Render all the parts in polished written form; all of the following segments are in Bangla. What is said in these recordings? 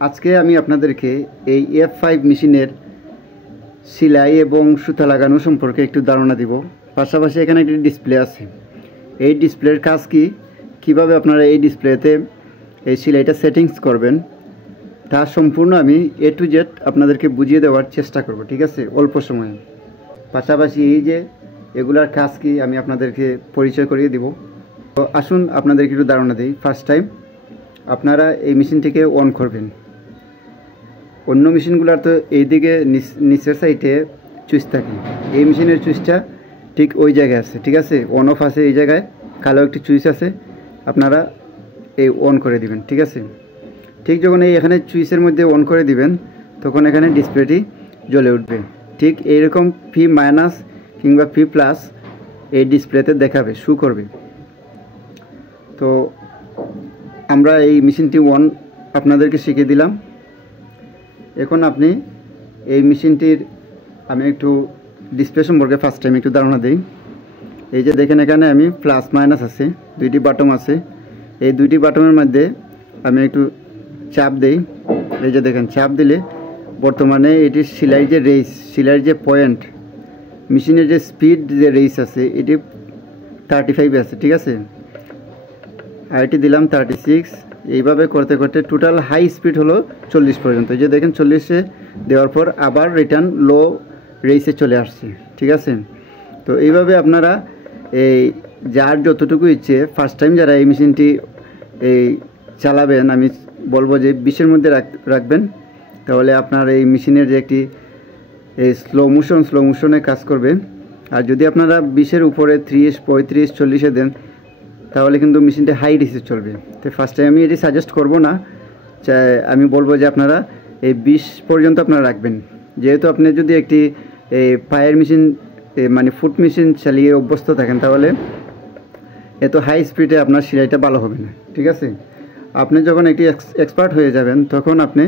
আজকে আমি আপনাদেরকে এই F5 মেশিনের সেলাই এবং সুতা লাগানো সম্পর্কে একটু ধারণা দিব। পাশাপাশি এখানে একটি ডিসপ্লে আছে। এই ডিসপ্লের কাজ কিভাবে আপনারা এই ডিসপ্লেতে এই সেলাইটা সেটিংস করবেন তা সম্পূর্ণ আমি A to Z আপনাদেরকে বুঝিয়ে দেওয়ার চেষ্টা করব, ঠিক আছে, অল্প সময়ে। পাশাপাশি এই যে এগুলার কাজ কি আমি আপনাদেরকে পরিচয় করিয়ে দিব। তো আসুন আপনাদেরকে একটু ধারণা দিই। ফার্স্ট টাইম আপনারা এই মেশিনটিকে অন করবেন। অন্য মেশিনগুলোর তো এইদিকে নিচের সাইডে সুইচ থাকে, এই মেশিনের সুইচটা ঠিক ওই জায়গায় আছে, ঠিক আছে, অন অফ আছে এই জায়গায়, কালো একটি সুইচ আছে, আপনারা এই অন করে দিবেন, ঠিক আছে। ঠিক যখন এই এখানে সুইচের মধ্যে অন করে দিবেন তখন এখানে ডিসপ্লেটি জ্বলে উঠবে। ঠিক এইরকম P মাইনাস কিংবা P প্লাস এই ডিসপ্লেতে দেখাবে, শো করবে। তো আমরা এই মেশিনটি অন আপনাদেরকে শিখিয়ে দিলাম। এখন আপনি এই মেশিনটির আমি একটু ডিসপ্লে সম্পর্কে ফার্স্ট টাইম একটু ধারণা দিই। এই যে দেখেন এখানে আমি প্লাস মাইনাস আছে, দুইটি বাটন আছে। এই দুইটি বাটনের মধ্যে আমি একটু চাপ দেই। এই যে দেখেন চাপ দিলে বর্তমানে এটি সেলাই যে রেস, সেলাইয়ের যে পয়েন্ট, মেশিনের যে স্পিড যে রেস আছে এটি 35 আছে, ঠিক আছে। আর এটি দিলাম 36। এইভাবে করতে করতে টোটাল হাই স্পিড হলো 40 পর্যন্ত। এই যে দেখেন 40-এ দেওয়ার পর আবার রিটার্ন লো রেসে চলে আসছে, ঠিক আছে। তো এইভাবে আপনারা এই যার যতটুকু ইচ্ছে ফার্স্ট টাইম যারা এই মেশিনটি এই চালাবেন আমি বলবো যে 20-এর মধ্যে রাখবেন, তাহলে আপনার এই মেশিনের যে একটি এই স্লো মোশনে কাজ করবে। আর যদি আপনারা 20-এর উপরে 30, 35, 40-এ দেন তাহলে কিন্তু মেশিনটা হাই রেসে চলবে। তো ফার্স্ট টাইম আমি এটি সাজেস্ট করব না, আমি বলবো যে আপনারা এই 20 পর্যন্ত আপনারা রাখবেন। যেহেতু আপনি যদি একটি এই পায়ের মেশিন মানে ফুট মেশিন চালিয়ে অভ্যস্ত থাকেন তাহলে এত হাই স্পিডে আপনার সেলাইটা ভালো হবে না, ঠিক আছে। আপনি যখন একটি এক্সপার্ট হয়ে যাবেন তখন আপনি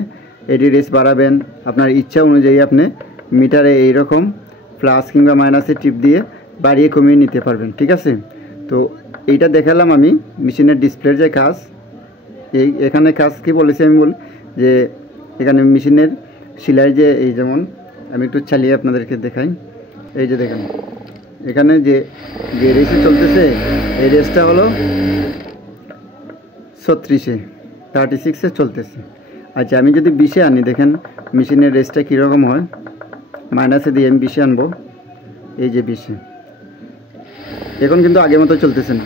এটি রেস বাড়াবেন, আপনার ইচ্ছা অনুযায়ী আপনি মিটারে এইরকম প্লাস কিংবা মাইনাসে টিপ দিয়ে বাড়িয়ে কমিয়ে নিতে পারবেন, ঠিক আছে। তো এইটা দেখালাম আমি মেশিনের ডিসপ্লের যে কাজ। এখানে কাজ কি বলেছি আমি বলি যে এখানে মেশিনের সেলাই যে এই যেমন আমি একটু চালিয়ে আপনাদেরকে দেখাই। এই যে দেখেন এখানে যে রেসে চলতেছে এই রেসটা হলো 36-এ চলতেছে। আচ্ছা আমি যদি 20-এ আনি দেখেন মেশিনের রেসটা কীরকম হয়। মাইনাসে দিয়ে আমি 20-এ আনবো। এই যে 20-এ এখন কিন্তু আগের মতো চলতেছে না,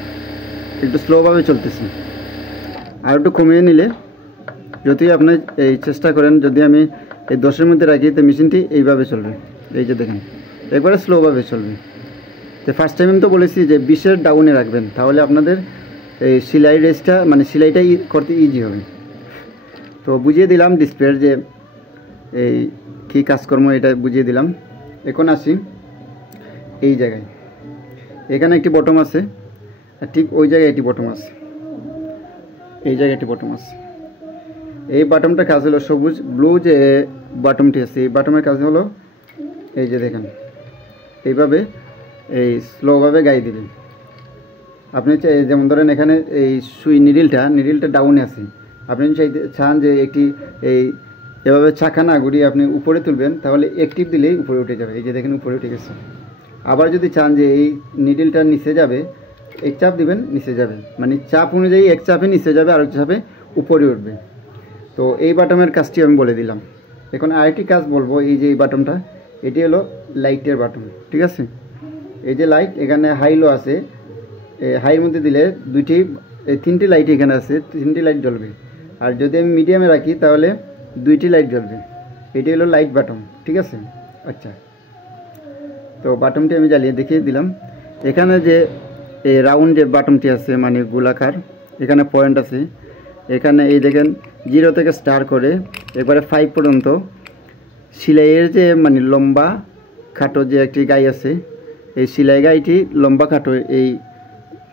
একটু স্লোভাবে চলতেছে। আর একটু কমিয়ে নিলে যদি আপনি এই চেষ্টা করেন, যদি আমি এই 10-এর মধ্যে রাখি তো মেশিনটি এইভাবে চলবে। এই যে দেখেন একবারে স্লোভাবে চলবে। তো ফার্স্ট টাইম আমি তো বলেছি যে 20-এর ডাউনে রাখবেন, তাহলে আপনাদের এই সেলাই রেসটা মানে সেলাইটা করতে ইজি হবে। তো বুঝিয়ে দিলাম ডিসপ্লের যে এই কী কাজকর্ম, এটা বুঝিয়ে দিলাম। এখন আসি এই জায়গায়, এখানে একটি বটম আছে, ঠিক ওই জায়গায় একটি বটম আছে, এই জায়গায় একটি বটম আছে। এই বাটনটার কাজ হলো সবুজ ব্লু যে বাটনটি আছে এই বাটনের কাজ হলো এই যে দেখেন এইভাবে এই স্লোভাবে গায়ে দিবেন। আপনি যেমন ধরেন এখানে এই সুই নিডলটা ডাউনে আছে, আপনি চান যে একটি এই এভাবে চাকা না ঘুরিয়ে আপনি উপরে তুলবেন, তাহলে একটিভ দিলেই উপরে উঠে যাবে। এই যে দেখেন উপরে উঠে গেছে। আবার যদি চান যে এই নিডলটা নিচে যাবে, এক চাপ দিবেন নিচে যাবে, মানে চাপ অনুযায়ী এক চাপে নিচে যাবে আর এক চাপে উপরে উঠবে। তো এই বাটনের কাজটি আমি বলে দিলাম। এখন আরেকটি কাজ বলবো, এই যে এই বাটনটা এটি হলো লাইটের বাটন, ঠিক আছে। এই যে লাইট এখানে হাই লো আছে, হাইয়ের মধ্যে দিলে তিনটি লাইট এখানে আছে, 3টি লাইট জ্বলবে। আর যদি আমি মিডিয়ামে রাখি তাহলে 2টি লাইট জ্বলবে। এটি হলো লাইট বাটন, ঠিক আছে। আচ্ছা তো বাটনটি আমি জ্বালিয়ে দেখিয়ে দিলাম। এখানে যে এই রাউন্ড যে বাটনটি আছে মানে গোলাকার, এখানে পয়েন্ট আছে। এখানে এই দেখেন 0 থেকে স্টার্ট করে একবারে 5 পর্যন্ত সেলাইয়ের যে মানে লম্বা খাটো যে একটি গাই আছে, এই সেলাই গাইটি লম্বা খাটো এই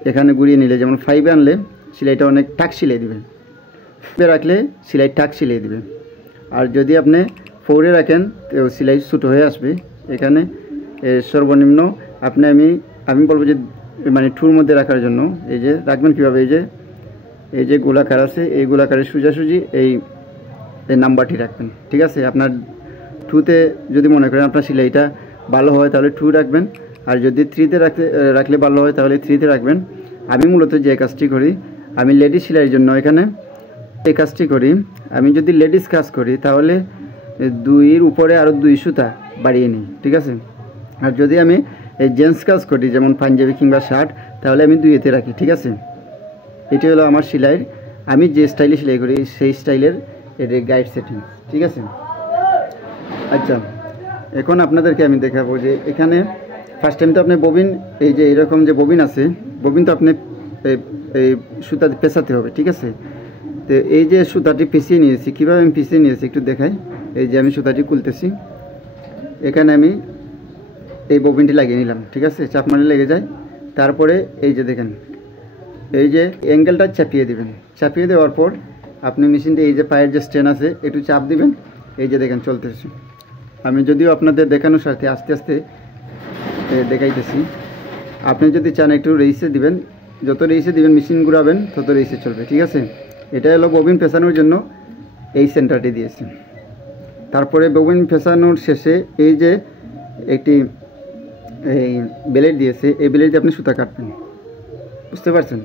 এখানে ঘুরিয়ে নিলে, যেমন 5-এ আনলে সেলাইটা অনেক টাক সেলাই দেবে, 5-এ রাখলে সেলাই টাক সেলাই দেবে। আর যদি আপনি 4-এ রাখেন তো সেলাই ছোটো হয়ে আসবে। এখানে সর্বনিম্ন আমি বলবো যে মানে 2-র মধ্যে রাখার জন্য এই যে রাখবেন কীভাবে, এই যে গোলাকার আছে এই গোলাকারের সোজাসুজি এই এই নাম্বারটি রাখবেন, ঠিক আছে। আপনার 2তে যদি মনে করেন আপনার সেলাইটা ভালো হয় তাহলে 2 রাখবেন, আর যদি 3তে রাখলে ভালো হয় তাহলে 3তে রাখবেন। আমি মূলত যে কাজটি করি, আমি লেডিস সেলাইয়ের জন্য এখানে এই কাজটি করি। আমি যদি লেডিস কাজ করি তাহলে 2-এর উপরে আরও 2 সুতা বাড়িয়ে নিই, ঠিক আছে। আর যদি আমি এই জেন্টস কাজ করি যেমন পাঞ্জাবি কিংবা শার্ট, তাহলে আমি 2-এতে রাখি, ঠিক আছে। এটি হলো আমার সেলাইয়ের, আমি যে স্টাইলে সেলাই করি সেই স্টাইলের এর গাইড সেটিং, ঠিক আছে। আচ্ছা, এখন আপনাদেরকে আমি দেখাবো যে এখানে ফার্স্ট টাইম তো আপনি ববিন, এই যে এরকম যে ববিন আছে, ববিন তো আপনি এই সুতা পেঁচাতে হবে, ঠিক আছে। তো এই যে সুতাটি পিছিয়ে নিয়েছি, কীভাবে আমি পিছিয়ে নিয়েছি একটু দেখাই। এই যে আমি সুতাটি খুলতেছি, এখানে আমি এই ববিনটি লাগিয়ে নিলাম, ঠিক আছে। চাপ মারলে লেগে যায়। তারপরে এই যে দেখেন, এই যে অ্যাঙ্গেলটা চাপিয়ে দিবেন, চাপিয়ে দেওয়ার পর আপনি মেশিনটি এই যে পায়ের যে স্ট্যান্ড আছে একটু চাপ দিবেন, এই যে দেখেন চলতেছে। আমি যদিও আপনাদের দেখানোর সাথে আস্তে আস্তে দেখাইতেছি। আপনি যদি চান একটু রেইসে দিবেন, যত রেইসে দিবেন মেশিন ঘুরাবেন তত রেইসে চলবে, ঠিক আছে। এটা হলো ববিন পেঁচানোর জন্য এই সেন্টারটি দিয়েছি। তারপরে ববিন পেঁচানোর শেষে এই যে একটি এই ব্লেড দিয়েছে, এই ব্লেড দিয়ে আপনি সুতা কাটবেন, বুঝতে পারছেন।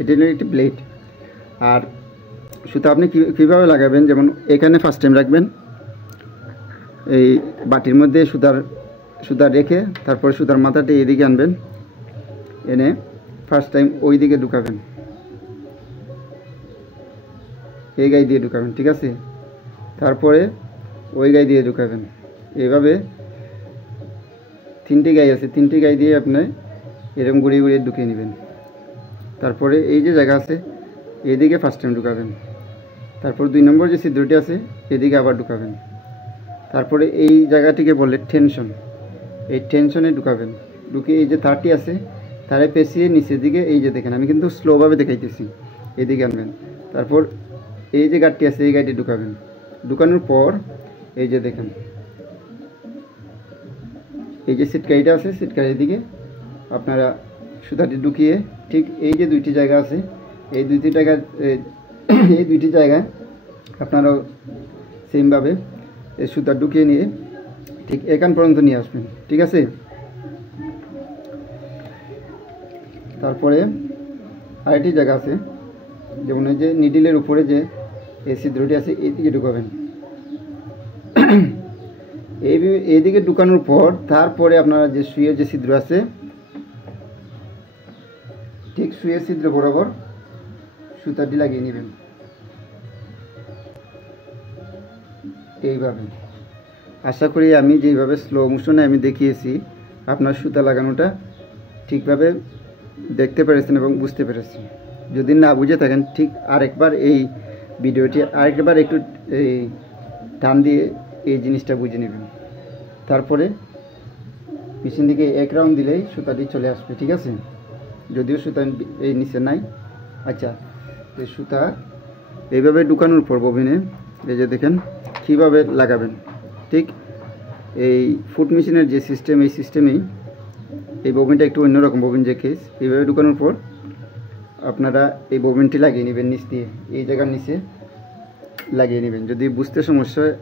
এটি হলো একটি ব্লেড। আর সুতা আপনি কীভাবে লাগাবেন, যেমন এখানে ফার্স্ট টাইম রাখবেন, এই বাটির মধ্যে সুতা রেখে তারপরে সুতার মাথাটি এদিকে আনবেন, এনে ফার্স্ট টাইম ওই দিকে ঢুকাবেন, এই গায়ে দিয়ে ঢুকাবেন, ঠিক আছে। তারপরে ওই গায়ে দিয়ে ঢুকাবেন, এইভাবে 3টি গায়ে আছে, 3টি গায়ে দিয়ে আপনি এরকম ঘুরিয়ে ঘুরিয়ে ঢুকিয়ে নেবেন। তারপরে এই যে জায়গা আছে এদিকে ফার্স্ট টাইম ঢুকাবেন, তারপর 2 নম্বর যে ছিদ্রটি আছে এদিকে আবার ঢুকাবেন। তারপরে এই জায়গাটিকে বলে টেনশন, এই টেনশনে ঢুকাবেন, ঢুকিয়ে এই যে তারটি আছে তারে পেঁচিয়ে নিচের দিকে, এই যে দেখেন আমি কিন্তু স্লোভাবে দেখাইতেছি, এদিকে আনবেন। তারপর এই যে গাঁটটি আছে এই গাঁটটি ঢুকাবেন, ঢুকানোর পর এই যে দেখেন এই যে সিটকারিটা আছে, সিটকারির দিকে আপনারা সুতাটি ঢুকিয়ে ঠিক এই যে 2টি জায়গা আছে এই 2টি জায়গায় আপনারাও সেমভাবে এই সুতা ঢুকিয়ে নিয়ে ঠিক এখান পর্যন্ত নিয়ে আসবেন, ঠিক আছে। তারপরে আরেকটি জায়গা আছে, যেমন এই যে নিডিলের উপরে যে এই ছিদ্রটি আছে এইদিকে ঢুকাবেন। এইদিকে ঢুকানোর পর তারপরে আপনারা যে সুইয়ের যে ছিদ্র আছে ঠিক সুইয়ের ছিদ্র বরাবর সুতাটি লাগিয়ে নেবেন, এইভাবে। আশা করি আমি যেইভাবে স্লো মোশনে আমি দেখিয়েছি আপনার সুতা লাগানোটা ঠিকভাবে দেখতে পেরেছেন এবং বুঝতে পেরেছেন। যদি না বুঝে থাকেন ঠিক আরেকবার এই ভিডিওটি আরেকবার একটু এই টান দিয়ে এই জিনিসটা বুঝে নেবেন। তারপরে মেশিন দিকে 1 রাউন্ড দিলেই সুতাটি চলে আসবে, ঠিক আছে। যদিও সুতা এই নিচে নাই। আচ্ছা, এই সুতা এইভাবে ঢুকানোর পর ববিনে এই যে দেখেন কীভাবে লাগাবেন, ঠিক এই ফুট মেশিনের যে সিস্টেম এই সিস্টেমেই এই ববিনটা একটু অন্যরকম ববিন যে কেস, এইভাবে ঢুকানোর পর আপনারা এই ববিনটি লাগিয়ে নেবেন নিচ দিয়ে, এই জায়গার নিচে লাগিয়ে নেবেন। যদি বুঝতে সমস্যা হয়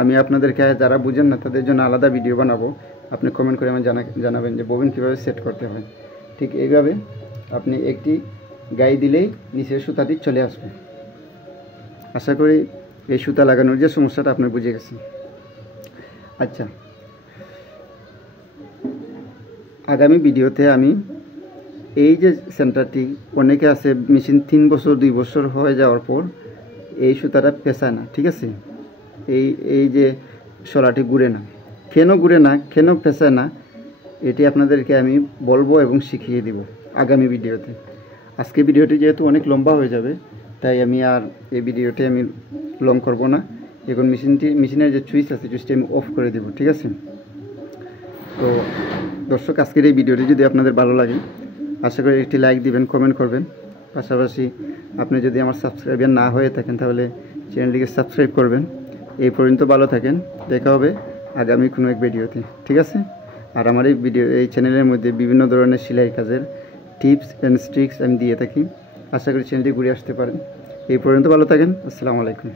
আমি আপনাদেরকে যারা বুঝেন না তাদের জন্য আলাদা ভিডিও বানাবো, আপনি কমেন্ট করে আমার জানাবেন যে ববিন কীভাবে সেট করতে হবে। ঠিক এইভাবে আপনি একটি গায়ে দিলেই নিচের সুতাটি চলে আসবে। আশা করি এই সুতা লাগানোর যে সমস্যাটা আপনি বুঝে গেছেন। আচ্ছা, আগামী ভিডিওতে আমি এই যে সেন্টারটি অনেকে আছে মেশিন 3 বছর 2 বছর হয়ে যাওয়ার পর এই সুতাটা পেঁচায় না, ঠিক আছে। এই যে শলাটি ঘুরে না, কেন ঘুরে না, কেন পেঁচায় না, এটি আপনাদেরকে আমি বলবো এবং শিখিয়ে দিব আগামী ভিডিওতে। আজকে ভিডিওটি যেহেতু অনেক লম্বা হয়ে যাবে তাই আমি আর এই ভিডিওটি আমি লং করব না। এখন মেশিনের যে সুইচ আছে সুইচটি আমি অফ করে দেব, ঠিক আছে। তো দর্শক, আজকের এই ভিডিওটি যদি আপনাদের ভালো লাগে আশা করি একটি লাইক দিবেন, কমেন্ট করবেন। পাশাপাশি আপনি যদি আমার সাবস্ক্রাইবার না হয়ে থাকেন তাহলে চ্যানেলটিকে সাবস্ক্রাইব করবেন। এই পর্যন্ত ভালো থাকেন, দেখা হবে আগামী কোনো এক ভিডিওতে, ঠিক আছে। আর আমার এই চ্যানেলের মধ্যে বিভিন্ন ধরনের সেলাই কাজের টিপস অ্যান্ড ট্রিক্স আমি দিয়ে থাকি। আশা করি চ্যানেলটি ঘুরে আসতে পারেন। এই পর্যন্ত ভালো থাকেন। আসসালামু আলাইকুম।